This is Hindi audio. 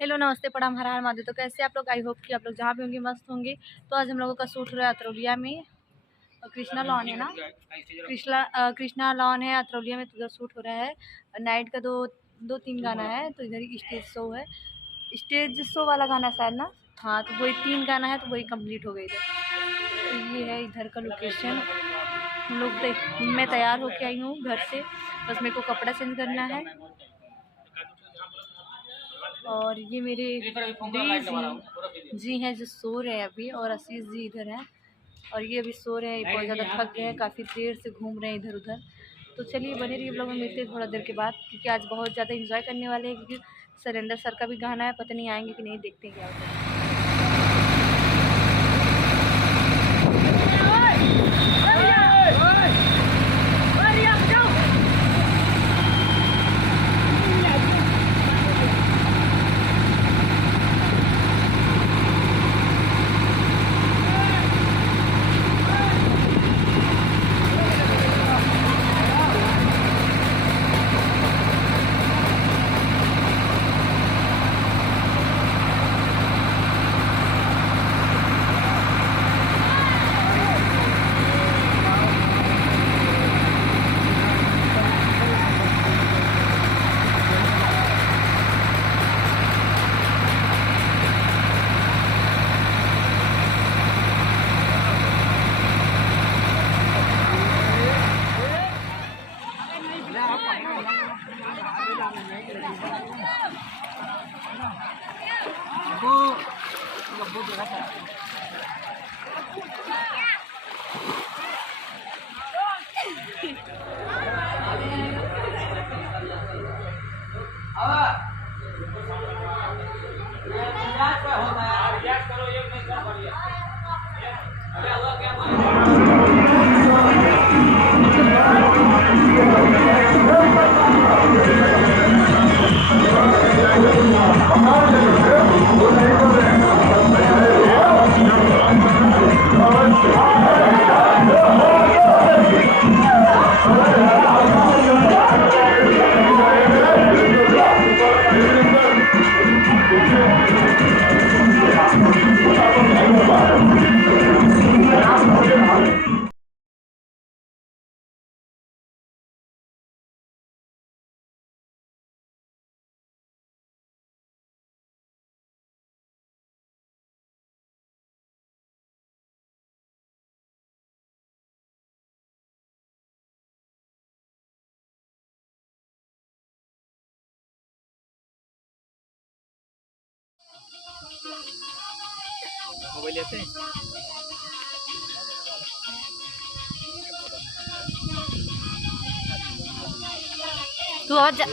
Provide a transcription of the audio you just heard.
हेलो नमस्ते प्रणाम हर हर महादेव। तो कैसे आप लोग? आई होप कि आप लोग जहाँ भी होंगे मस्त होंगे। तो आज हम लोगों का शूट हो रहा है अतरौलिया में। कृष्णा लॉन है ना, कृष्णा लॉन है अतरौलिया में। तो उधर शूट हो रहा है। नाइट का दो तीन गाना है, तो इधर ही स्टेज शो है। स्टेज शो वाला गाना शायद ना। हाँ, तो वही 3 गाना है, तो वही कंप्लीट हो गई इधर। तो ये है इधर का लोकेशन। हम लोग मैं तैयार होके आई हूँ घर से, बस मेरे को कपड़ा चेंज करना है। और ये मेरे जी हैं जो सो रहे हैं अभी, और आशीष जी इधर हैं। और ये अभी सो रहे हैं, बहुत ज़्यादा थक गए हैं, काफ़ी देर से घूम रहे हैं इधर उधर। तो चलिए बने रहिए, ब्लॉग में मिलते हैं थोड़ा देर के बाद, क्योंकि आज बहुत ज़्यादा एंजॉय करने वाले हैं। क्योंकि सरेंडर सर का भी गाना है, पता नहीं आएंगे कि नहीं, देखते हैं क्या होता है। मोबाइल ऐसे तू और जा